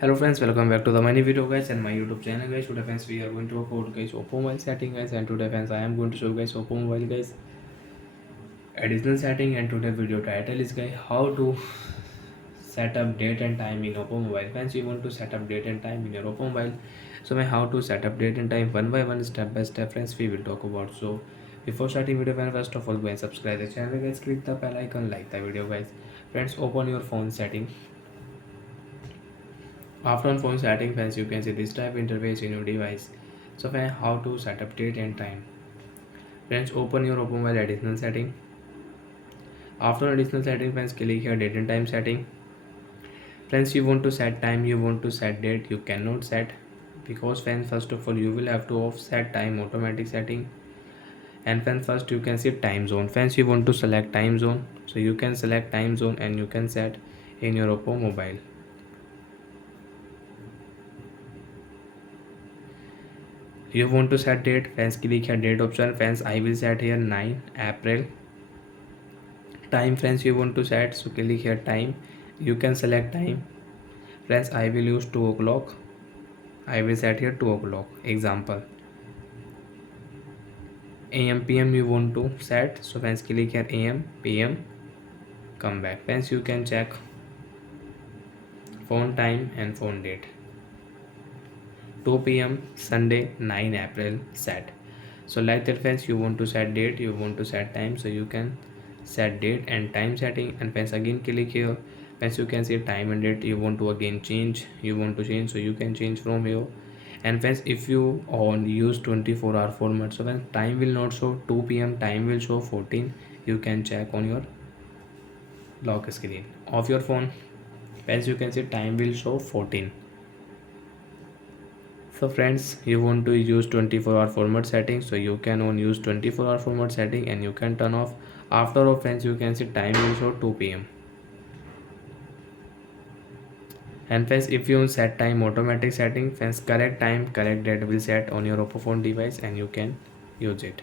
Hello friends, welcome back to the mini video guys and my YouTube channel guys. Today friends we are going to talk about guys oppo mobile setting guys, and today friends I am going to show guys oppo mobile guys additional setting. And today video title is guys how to set up date and time in oppo mobile. Friends, you want to set up date and time in your oppo mobile, so how to set up date and time one by one, step by step friends we will talk about. So before starting video friends, first of all go and subscribe the channel guys, click the bell icon, like the video guys. Friends, open your phone setting. After on phone setting friends, you can see this type interface in your device. So friends, how to set up date and time. Friends, open your oppo mobile additional setting. After additional setting friends, click here date and time setting. Friends, you want to set time, you want to set date, you cannot set, because friends first of all you will have to offset time automatic setting. And friends, first you can see time zone. Friends, you want to select time zone, so you can select time zone and you can set in your oppo mobile. You want to set date, friends click here date option. Friends, I will set here 9 April. Time friends, you want to set, so click here time, you can select time. Friends, I will use 2 o'clock. I will set here 2 o'clock example. AM PM you want to set, so friends click here AM PM, come back. Friends, you can check phone time and phone date. 2 p.m. Sunday 9 April set. So like that friends, you want to set date, you want to set time, so you can set date and time setting. And friends, again click here. Friends, you can see time and date, you want to again change, you want to change, so you can change from here. And friends, if you on use 24-hour format, so when time will not show 2 p.m, time will show 14, you can check on your lock screen of your phone. Friends, you can see time will show 14. So friends, you want to use 24-hour format setting, so you can on use 24-hour format setting and you can turn off. After all friends, you can see time will show 2 p.m. And friends, if you set time automatic setting, friends correct time correct date will set on your oppo phone device and you can use it.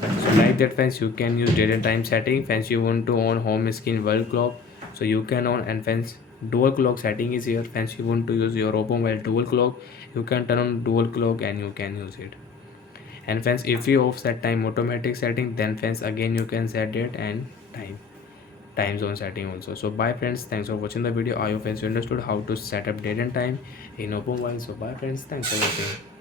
So like that friends, you can use date and time setting. Friends, you want to on home screen world clock, so you can on. And friends, dual clock setting is here. Friends, you want to use your oppo mobile dual clock, you can turn on dual clock and you can use it. And friends, if you offset time automatic setting, then friends again you can set date and time zone setting also. So bye friends, thanks for watching the video. I hope friends you understood how to set up date and time in oppo mobile. So bye friends, thanks for watching.